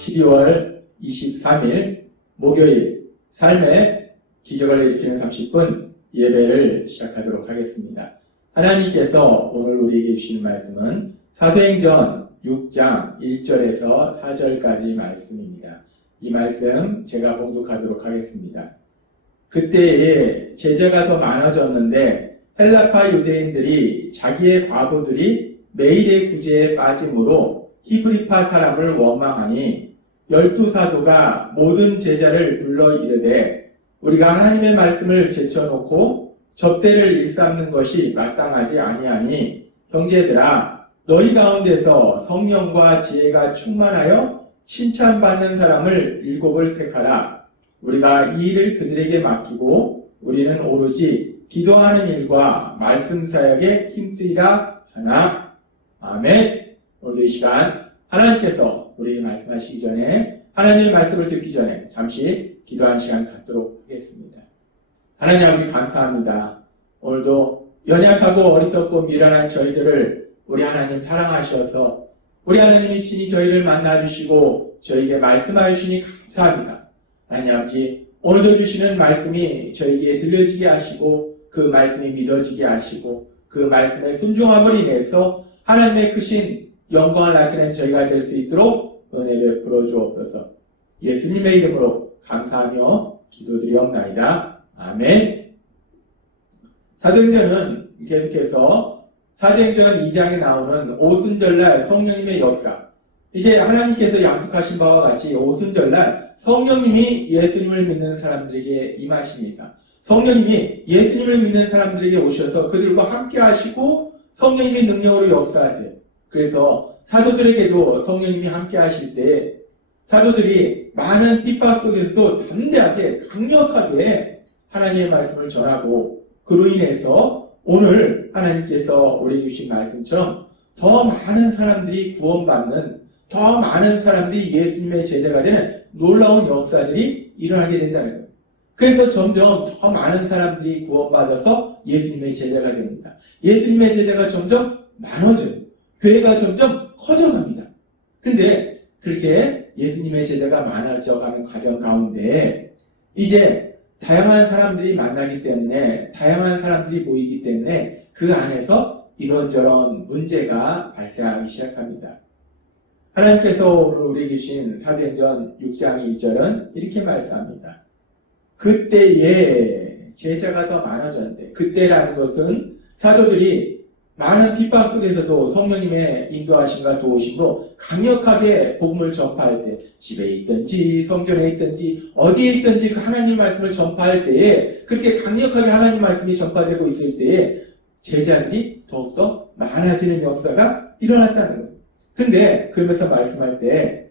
12월 23일 목요일 삶의 기적을 일으키는 30분 예배를 시작하도록 하겠습니다. 하나님께서 오늘 우리에게 주시는 말씀은 사도행전 6장 1절에서 4절까지 말씀입니다. 이 말씀 제가 봉독하도록 하겠습니다. 그때에 제자가 더 많아졌는데 헬라파 유대인들이 자기의 과부들이 매일의 구제에 빠짐으로 히브리파 사람을 원망하니 12사도가 모든 제자를 불러 이르되 우리가 하나님의 말씀을 제쳐놓고 접대를 일삼는 것이 마땅하지 아니하니 형제들아 너희 가운데서 성령과 지혜가 충만하여 칭찬받는 사람을 7을 택하라. 우리가 이 일을 그들에게 맡기고 우리는 오로지 기도하는 일과 말씀 사역에 힘쓰리라 하나. 아멘. 오늘 이 시간 하나님께서 우리에게 말씀하시기 전에 하나님의 말씀을 듣기 전에 잠시 기도하는 시간 갖도록 하겠습니다. 하나님 아버지 감사합니다. 오늘도 연약하고 어리석고 미련한 저희들을 우리 하나님 사랑하셔서 우리 하나님이 친히 저희를 만나주시고 저희에게 말씀하여 주시니 감사합니다. 하나님 아버지 오늘도 주시는 말씀이 저희에게 들려지게 하시고 그 말씀이 믿어지게 하시고 그 말씀의 순종함을 인해서 하나님의 크신 영광을 나타낸 저희가 될 수 있도록 은혜 베풀어 주옵소서. 예수님의 이름으로 감사하며 기도드리옵나이다. 아멘. 사도행전은 계속해서 사도행전 2장에 나오는 오순절날 성령님의 역사. 이제 하나님께서 약속하신 바와 같이 오순절날 성령님이 예수님을 믿는 사람들에게 임하십니다. 성령님이 예수님을 믿는 사람들에게 오셔서 그들과 함께 하시고 성령님의 능력으로 역사하세요. 그래서 사도들에게도 성령님이 함께 하실 때 사도들이 많은 핍박 속에서도 담대하게 강력하게 하나님의 말씀을 전하고 그로 인해서 오늘 하나님께서 우리에게 주신 말씀처럼 더 많은 사람들이 구원받는 더 많은 사람들이 예수님의 제자가 되는 놀라운 역사들이 일어나게 된다는 거예요. 그래서 점점 더 많은 사람들이 구원받아서 예수님의 제자가 됩니다. 예수님의 제자가 점점 많아져요. 교회가 점점 커져갑니다. 근데 그렇게 예수님의 제자가 많아져가는 과정 가운데 이제 다양한 사람들이 만나기 때문에 다양한 사람들이 모이기 때문에 그 안에서 이런저런 문제가 발생하기 시작합니다. 하나님께서 오늘 우리에게 주신 사도행전 6장 1절은 이렇게 말씀합니다. 그때에 제자가 더 많아졌는데 그때라는 것은 사도들이 많은 핍박 속에서도 성령님의 인도하심과 도우심으로 강력하게 복음을 전파할 때 집에 있든지 성전에 있든지 어디에 있든지 그 하나님 말씀을 전파할 때에 그렇게 강력하게 하나님 말씀이 전파되고 있을 때에 제자들이 더욱더 많아지는 역사가 일어났다는 거예요. 근데 그러면서 말씀할 때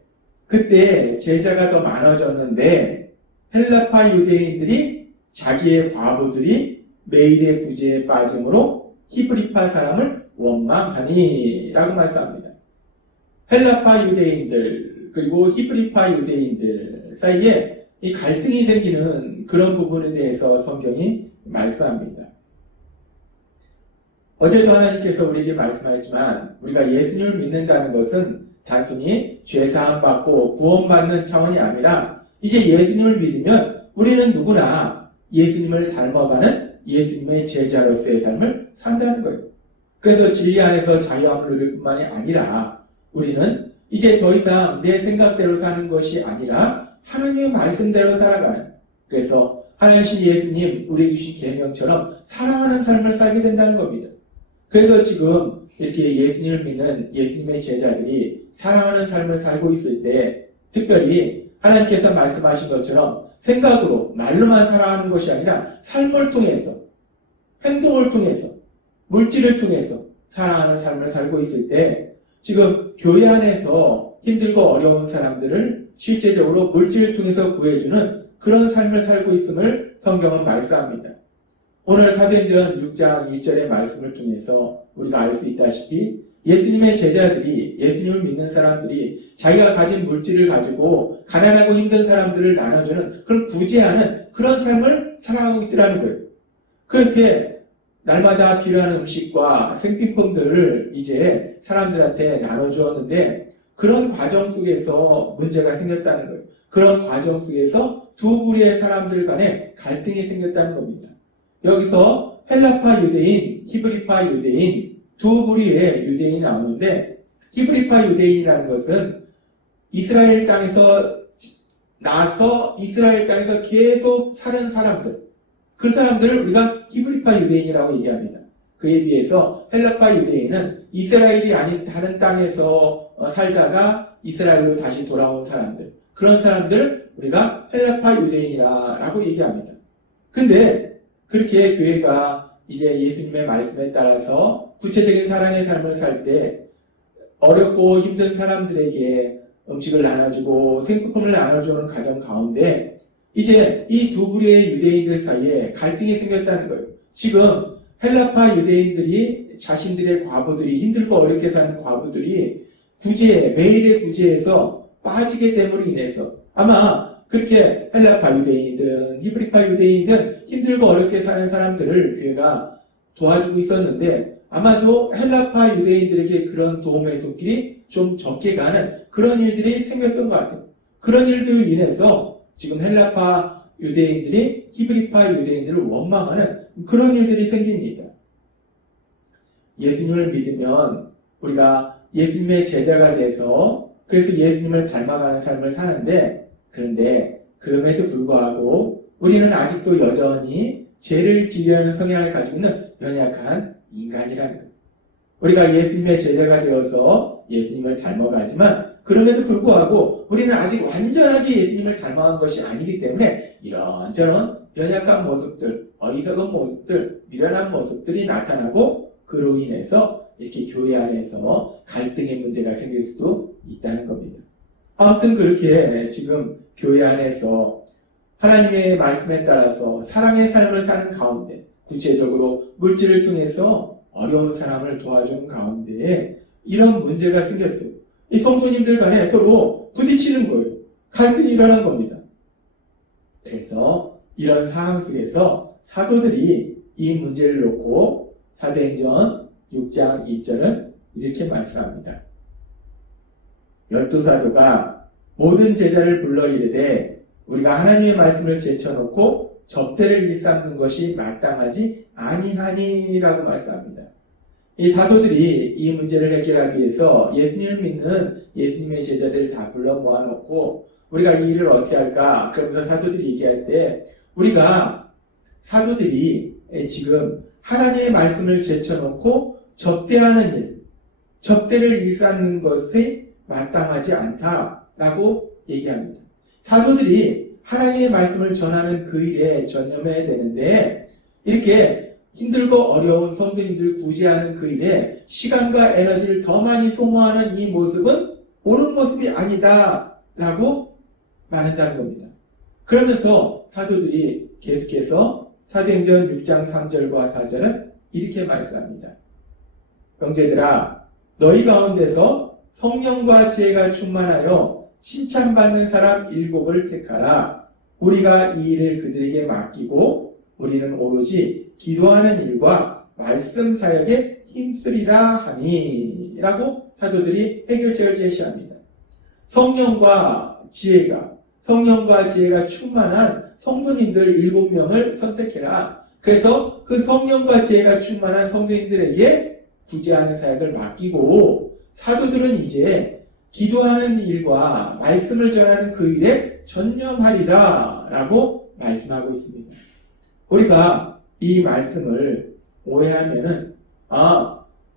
그때 제자가 더 많아졌는데 헬라파 유대인들이 자기의 과부들이 매일의 구제에 빠짐으로 히브리파 사람을 원망하니 라고 말씀합니다. 헬라파 유대인들 그리고 히브리파 유대인들 사이에 이 갈등이 생기는 그런 부분에 대해서 성경이 말씀합니다. 어제도 하나님께서 우리에게 말씀하셨지만 우리가 예수님을 믿는다는 것은 단순히 죄사함 받고 구원받는 차원이 아니라 이제 예수님을 믿으면 우리는 누구나 예수님을 닮아가는 예수님의 제자로서의 삶을 산다는 거예요. 그래서 진리 안에서 자유함을 누릴 뿐만이 아니라 우리는 이제 더 이상 내 생각대로 사는 것이 아니라 하나님의 말씀대로 살아가는 그래서 하나님신 예수님 우리에게 주신 계명처럼 사랑하는 삶을 살게 된다는 겁니다. 그래서 지금 이렇게 예수님을 믿는 예수님의 제자들이 사랑하는 삶을 살고 있을 때 특별히 하나님께서 말씀하신 것처럼 생각으로 말로만 살아가는 것이 아니라 삶을 통해서 행동을 통해서 물질을 통해서 사랑하는 삶을 살고 있을 때 지금 교회 안에서 힘들고 어려운 사람들을 실제적으로 물질을 통해서 구해주는 그런 삶을 살고 있음을 성경은 말씀합니다. 오늘 사도행전 6장 1절의 말씀을 통해서 우리가 알 수 있다시피 예수님의 제자들이 예수님을 믿는 사람들이 자기가 가진 물질을 가지고 가난하고 힘든 사람들을 나눠주는 그런 구제하는 그런 삶을 살아가고 있더라는 거예요. 그렇게 날마다 필요한 음식과 생필품들을 이제 사람들한테 나눠주었는데 그런 과정 속에서 문제가 생겼다는 거예요. 그런 과정 속에서 두 부류의 사람들 간에 갈등이 생겼다는 겁니다. 여기서 헬라파 유대인, 히브리파 유대인 두 부류의 유대인이 나오는데 히브리파 유대인이라는 것은 이스라엘 땅에서 나서 이스라엘 땅에서 계속 사는 사람들, 그 사람들을 우리가 히브리파 유대인이라고 얘기합니다. 그에 비해서 헬라파 유대인은 이스라엘이 아닌 다른 땅에서 살다가 이스라엘로 다시 돌아온 사람들, 그런 사람들을 우리가 헬라파 유대인이라고 얘기합니다. 근데 그렇게 교회가 이제 예수님의 말씀에 따라서 구체적인 사랑의 삶을 살 때 어렵고 힘든 사람들에게 음식을 나눠주고 생필품을 나눠주는 가정 가운데 이제 이 두 부류의 유대인들 사이에 갈등이 생겼다는 거예요. 지금 헬라파 유대인들이 자신들의 과부들이 힘들고 어렵게 사는 과부들이 구제, 매일의 구제에서 빠지게 됨으로 인해서 아마 그렇게 헬라파 유대인이든 히브리파 유대인이든 힘들고 어렵게 사는 사람들을 교회가 도와주고 있었는데 아마도 헬라파 유대인들에게 그런 도움의 손길이 좀 적게 가는 그런 일들이 생겼던 것 같아요. 그런 일들로 인해서 지금 헬라파 유대인들이 히브리파 유대인들을 원망하는 그런 일들이 생깁니다. 예수님을 믿으면 우리가 예수님의 제자가 돼서 그래서 예수님을 닮아가는 삶을 사는데 그런데 그럼에도 불구하고 우리는 아직도 여전히 죄를 지으려는 성향을 가지고 있는 연약한 인간이라는 거예요. 우리가 예수님의 제자가 되어서 예수님을 닮아가지만 그럼에도 불구하고 우리는 아직 완전하게 예수님을 닮아간 것이 아니기 때문에 이런저런 연약한 모습들, 어리석은 모습들, 미련한 모습들이 나타나고 그로 인해서 이렇게 교회 안에서 갈등의 문제가 생길 수도 있다는 겁니다. 아무튼 그렇게 지금 교회 안에서 하나님의 말씀에 따라서 사랑의 삶을 사는 가운데 구체적으로 물질을 통해서 어려운 사람을 도와주는 가운데에 이런 문제가 생겼어요. 이 성도님들 간에 서로 부딪히는 거예요. 갈등이 일어난 겁니다. 그래서 이런 상황 속에서 사도들이 이 문제를 놓고 사도행전 6장 2절은 이렇게 말씀합니다. 12사도가 모든 제자를 불러 이르되 우리가 하나님의 말씀을 제쳐놓고 접대를 일삼는 것이 마땅하지 아니하니라고 말씀합니다. 이 사도들이 이 문제를 해결하기 위해서 예수님을 믿는 예수님의 제자들을 다 불러 모아놓고 우리가 이 일을 어떻게 할까? 그러면서 사도들이 얘기할 때 우리가 사도들이 지금 하나님의 말씀을 제쳐놓고 접대하는 일, 접대를 일삼는 것이 마땅하지 않다라고 얘기합니다. 사도들이 하나님의 말씀을 전하는 그 일에 전념해야 되는데 이렇게 힘들고 어려운 성도님들 구제하는 그 일에 시간과 에너지를 더 많이 소모하는 이 모습은 옳은 모습이 아니다라고 말한다는 겁니다. 그러면서 사도들이 계속해서 사도행전 6장 3절과 4절은 이렇게 말씀합니다. 형제들아 너희 가운데서 성령과 지혜가 충만하여 칭찬받는 사람 7을 택하라. 우리가 이 일을 그들에게 맡기고 우리는 오로지 기도하는 일과 말씀 사역에 힘쓰리라 하니 라고 사도들이 해결책을 제시합니다. 성령과 지혜가 충만한 성도님들 7명을 선택해라. 그래서 그 성령과 지혜가 충만한 성도님들에게 구제하는 사역을 맡기고 사도들은 이제 기도하는 일과 말씀을 전하는 그 일에 전념하리라 라고 말씀하고 있습니다. 우리가 이 말씀을 오해하면은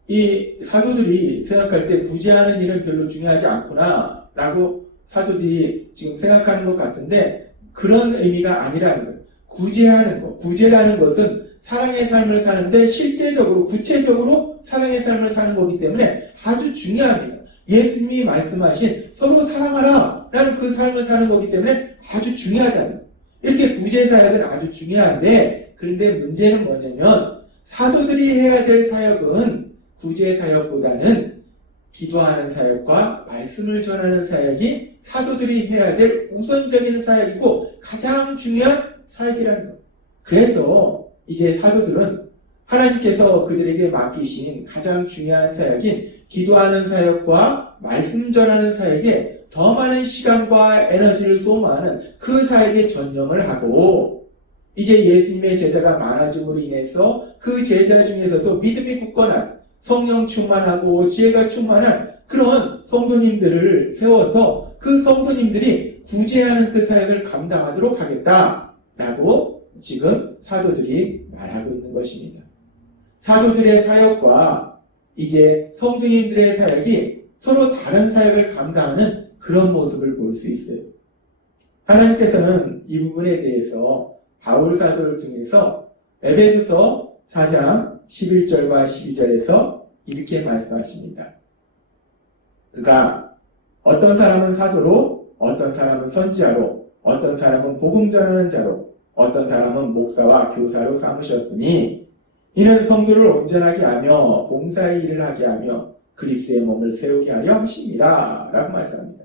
이 사도들이 생각할 때 구제하는 일은 별로 중요하지 않구나 라고 사도들이 지금 생각하는 것 같은데 그런 의미가 아니라는 거예요. 구제라는 것은 사랑의 삶을 사는데 실제적으로 구체적으로 사랑의 삶을 사는 거기 때문에 아주 중요합니다. 예수님이 말씀하신 서로 사랑하라 라는 그 삶을 사는 거기 때문에 아주 중요하다는 거예요. 이렇게 구제 사역은 아주 중요한데 그런데 문제는 뭐냐면 사도들이 해야 될 사역은 구제 사역보다는 기도하는 사역과 말씀을 전하는 사역이 사도들이 해야 될 우선적인 사역이고 가장 중요한 사역이라는 거예요. 그래서 이제 사도들은 하나님께서 그들에게 맡기신 가장 중요한 사역인 기도하는 사역과 말씀 전하는 사역에 더 많은 시간과 에너지를 소모하는 그 사역에 전념을 하고 이제 예수님의 제자가 많아짐으로 인해서 그 제자 중에서도 믿음이 굳건한 성령 충만하고 지혜가 충만한 그런 성도님들을 세워서 그 성도님들이 구제하는 그 사역을 감당하도록 하겠다라고 지금 사도들이 말하고 있는 것입니다. 사도들의 사역과 이제 성도님들의 사역이 서로 다른 사역을 감당하는 그런 모습을 볼 수 있어요. 하나님께서는 이 부분에 대해서 바울 사도를 통해서 에베소서 4장 11절과 12절에서 이렇게 말씀하십니다. 그가 어떤 사람은 사도로, 어떤 사람은 선지자로, 어떤 사람은 복음 전하는 자로, 어떤 사람은 목사와 교사로 삼으셨으니 이는 성도를 온전하게 하며 봉사의 일을 하게 하며 그리스도의 몸을 세우게 하려 하십니다. 라고 말씀합니다.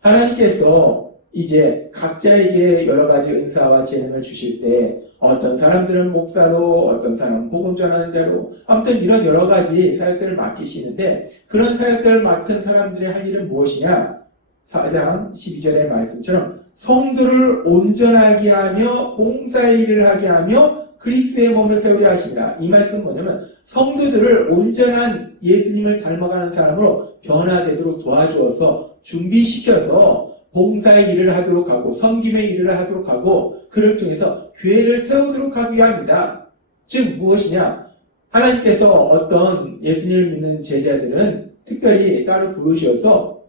하나님께서 이제 각자에게 여러 가지 은사와 재능을 주실 때 어떤 사람들은 목사로, 어떤 사람은 복음 전하는 자로, 아무튼 이런 여러 가지 사역들을 맡기시는데 그런 사역들을 맡은 사람들의 할 일은 무엇이냐? 4장 12절의 말씀처럼 성도를 온전하게 하며 봉사의 일을 하게 하며 그리스도의 몸을 세우려 하십니다. 이 말씀은 뭐냐면 성도들을 온전한 예수님을 닮아가는 사람으로 변화되도록 도와주어서 준비시켜서 봉사의 일을 하도록 하고 섬김의 일을 하도록 하고 그를 통해서 교회를 세우도록 하기 위함이다. 즉 무엇이냐? 하나님께서 어떤 예수님을 믿는 제자들은 특별히 따로 부르셔서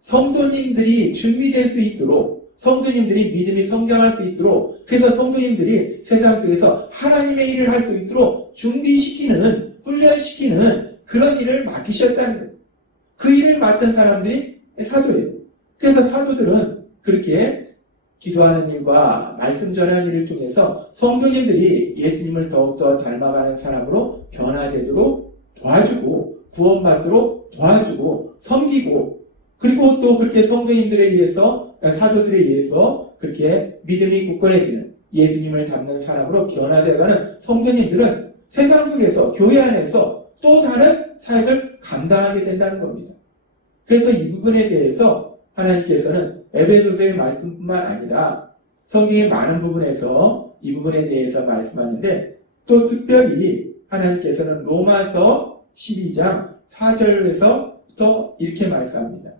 성도님들이 준비될 수 있도록 성도님들이 믿음이 성장할 수 있도록 그래서 성도님들이 세상 속에서 하나님의 일을 할 수 있도록 준비시키는 훈련시키는 그런 일을 맡기셨다는 거예요. 그 일을 맡은 사람들이 사도예요. 그래서 사도들은 그렇게 기도하는 일과 말씀 전하는 일을 통해서 성도님들이 예수님을 더욱더 닮아가는 사람으로 변화되도록 도와주고 구원받도록 도와주고 섬기고 그리고 또 그렇게 성도님들에 의해서 사도들에 의해서 그렇게 믿음이 굳건해지는 예수님을 닮는 사람으로 변화되어가는 성도님들은 세상 속에서 교회 안에서 또 다른 사역을 감당하게 된다는 겁니다. 그래서 이 부분에 대해서 하나님께서는 에베소서의 말씀뿐만 아니라 성경의 많은 부분에서 이 부분에 대해서 말씀하는데 또 특별히 하나님께서는 로마서 12장 4절에서부터 이렇게 말씀합니다.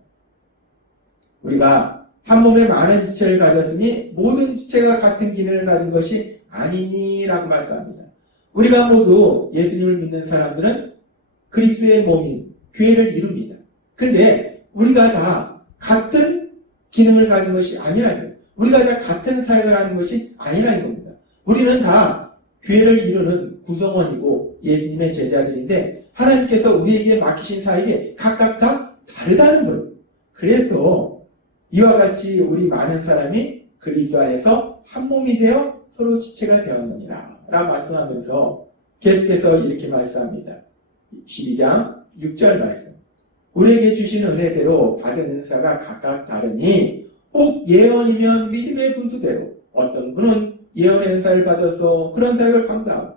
우리가 한 몸에 많은 지체를 가졌으니 모든 지체가 같은 기능을 가진 것이 아니니라고 말씀합니다. 우리가 모두 예수님을 믿는 사람들은 그리스도의 몸인 교회를 이룹니다. 근데 우리가 다 같은 기능을 가진 것이 아니라는 거예요. 우리가 다 같은 사역을 하는 것이 아니라는 겁니다. 우리는 다 교회를 이루는 구성원이고 예수님의 제자들인데 하나님께서 우리에게 맡기신 사역이 각각 다 다르다는 거예요. 그래서 이와 같이 우리 많은 사람이 그리스도 안에서 한 몸이 되어 서로 지체가 되었느니라 라고 말씀하면서 계속해서 이렇게 말씀합니다. 12장 6절 말씀. 우리에게 주신 은혜대로 받은 은사가 각각 다르니 혹 예언이면 믿음의 분수대로 어떤 분은 예언의 은사를 받아서 그런 사역을 감당하고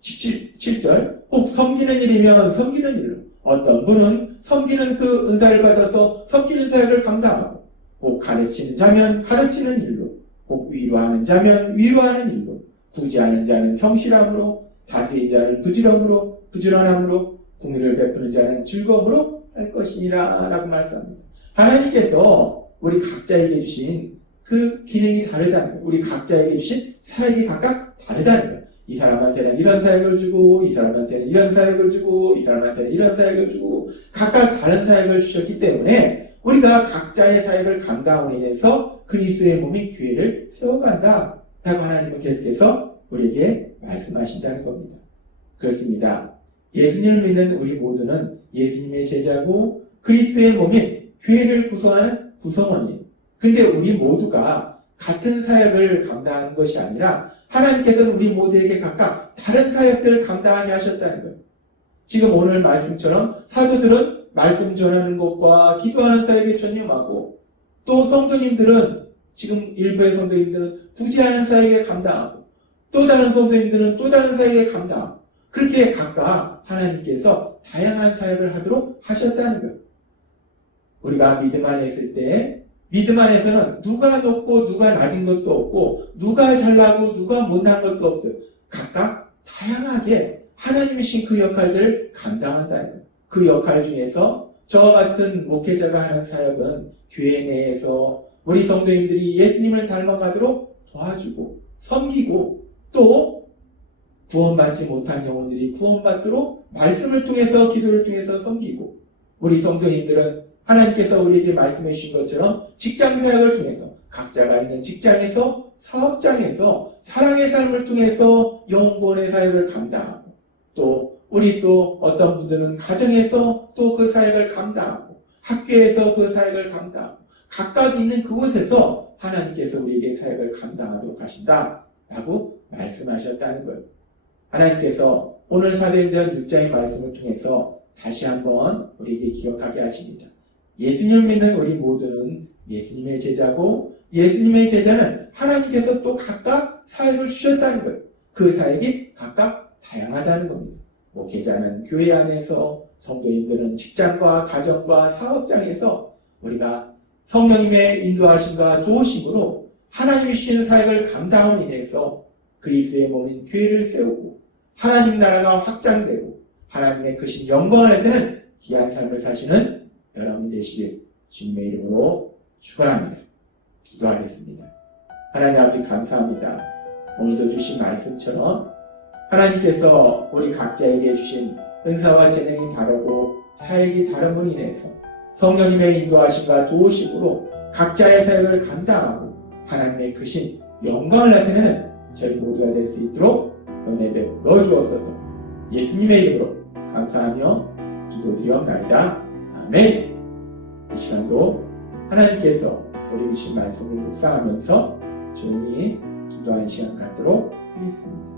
7절 혹 섬기는 일이면 섬기는 일로 어떤 분은 섬기는 그 은사를 받아서 섬기는 사역을 감당하고 혹 가르치는 자면 가르치는 일로 혹 위로하는 자면 위로하는 일로 구제하는 자는 성실함으로 다스린 자는 부지런함으로 부지런함으로 공의를 베푸는 자는 즐거움으로 할 것이니라 라고 말씀합니다. 하나님께서 우리 각자에게 주신 그 기능이 다르다는 거예요. 우리 각자에게 주신 사역이 각각 다르다는 거예요. 이 사람한테는 이런 사역을 주고 이 사람한테는 이런 사역을 주고 이 사람한테는 이런 사역을 주고 각각 다른 사역을 주셨기 때문에 우리가 각자의 사역을 감당으로 인해서 그리스도의 몸이 교회를 세워간다 라고 하나님은 계속해서 우리에게 말씀하신다는 겁니다. 그렇습니다. 예수님을 믿는 우리 모두는 예수님의 제자고 그리스도의 몸인 교회를 구성하는 구성원이에요. 근데 우리 모두가 같은 사역을 감당하는 것이 아니라 하나님께서는 우리 모두에게 각각 다른 사역들을 감당하게 하셨다는 거예요. 지금 오늘 말씀처럼 사도들은 말씀 전하는 것과 기도하는 사역에 전념하고 또 성도님들은 지금 일부의 성도님들은 구제하는 사역에 감당하고 또 다른 성도님들은 또 다른 사역에 감당하고 그렇게 각각 하나님께서 다양한 사역을 하도록 하셨다는 거예요. 우리가 믿음 안에 있을 때 믿음 안에서는 누가 높고 누가 낮은 것도 없고 누가 잘나고 누가 못난 것도 없어요. 각각 다양하게 하나님이신 그 역할들을 감당한다는 거예요. 그 역할 중에서 저와 같은 목회자가 하는 사역은 교회 내에서 우리 성도님들이 예수님을 닮아가도록 도와주고 섬기고 또 구원받지 못한 영혼들이 구원받도록 말씀을 통해서 기도를 통해서 섬기고 우리 성도님들은 하나님께서 우리에게 말씀해 주신 것처럼 직장 사역을 통해서 각자가 있는 직장에서 사업장에서 사랑의 삶을 통해서 영혼의 사역을 감당하고 또 우리 또 어떤 분들은 가정에서 또 그 사역을 감당하고 학교에서 그 사역을 감당하고 각각 있는 그곳에서 하나님께서 우리에게 사역을 감당하도록 하신다라고 말씀하셨다는 거예요. 하나님께서 오늘 사도행전 6장의 말씀을 통해서 다시 한번 우리에게 기억하게 하십니다. 예수님을 믿는 우리 모두는 예수님의 제자고 예수님의 제자는 하나님께서 또 각각 사역을 주셨다는 거예요. 그 사역이 각각 다양하다는 겁니다. 목회자는 교회 안에서 성도님들은 직장과 가정과 사업장에서 우리가 성령님의 인도하심과 도우심으로 하나님이 주신 사역을 감당함으로 인해서 그리스도의 몸인 교회를 세우고 하나님 나라가 확장되고 하나님의 크신 영광을 나타내는 귀한 삶을 사시는 여러분 되시길 주님의 이름으로 축원합니다. 기도하겠습니다. 하나님 아버지 감사합니다. 오늘도 주신 말씀처럼 하나님께서 우리 각자에게 주신 은사와 재능이 다르고 사역이 다름으로 인해서 성령님의 인도하심과 도우심으로 각자의 사역을 감당하고 하나님의 크신 영광을 나타내는 저희 모두가 될 수 있도록 은혜 베풀어 주옵소서. 예수님의 이름으로 감사하며 기도드리옵나이다. 아멘. 이 시간도 하나님께서 우리 주신 말씀을 묵상하면서 조용히 기도하는 시간 갖도록 하겠습니다.